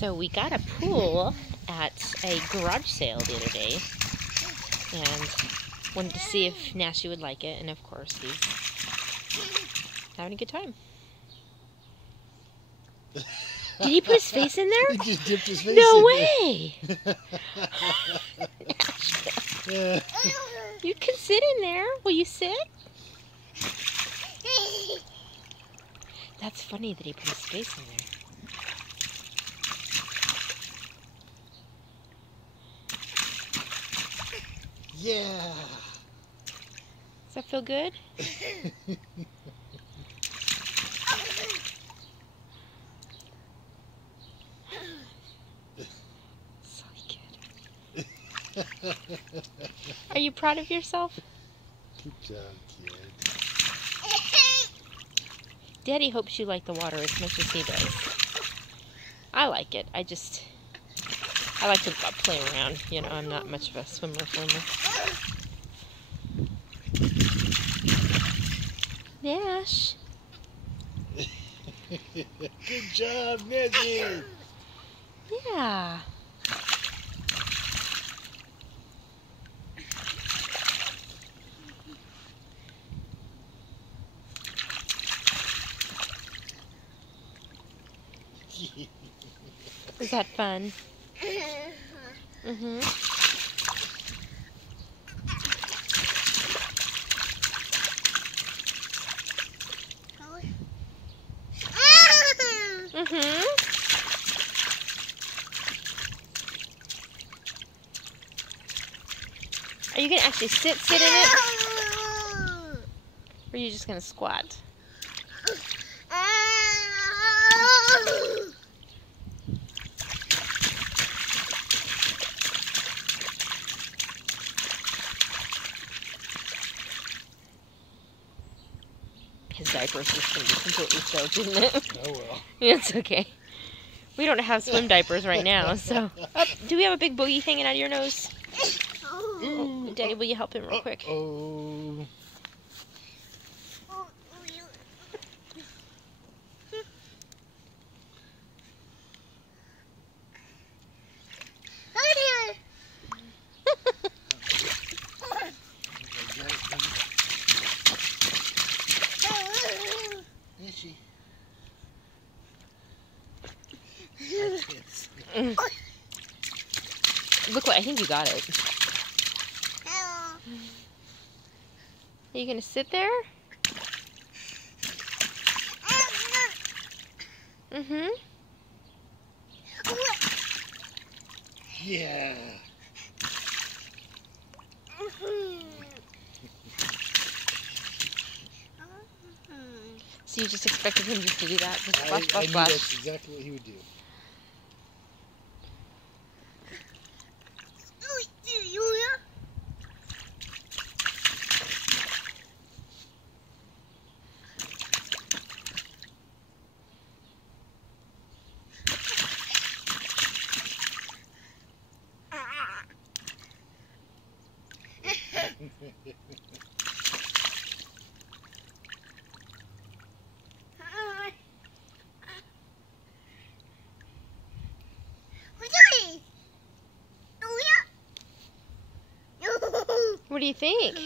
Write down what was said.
So we got a pool at a garage sale the other day, and wanted to see if Nashi would like it, and of course he's having a good time. Did he put his face in there? He just dipped his face No in way! there. You can sit in there. Will you sit? That's funny that he put his face in there. Yeah. Does that feel good? Silly kid. Are you proud of yourself? Good job, kid. Daddy hopes you like the water as much as he does. I like it. I like to play around. You know, I'm not much of a swimmer. Nash. Good job, Nashi. Yeah. Is that fun? Mm-hmm. Mm-hmm. Are you gonna actually sit in it? Or are you just gonna squat? His diaper's just gonna be completely soaked, isn't it? Oh well. It's okay. We don't have swim diapers right now, so. Oh, do we have a big boogie hanging out of your nose? Oh, Daddy, will you help him real quick? Oh. Nashi. Look what, I think you got it. Are you gonna sit there? Mm-hmm. Yeah. So you just expected him just to do that? Just splash, I splash, knew splash. that's exactly what he would do. What do you think?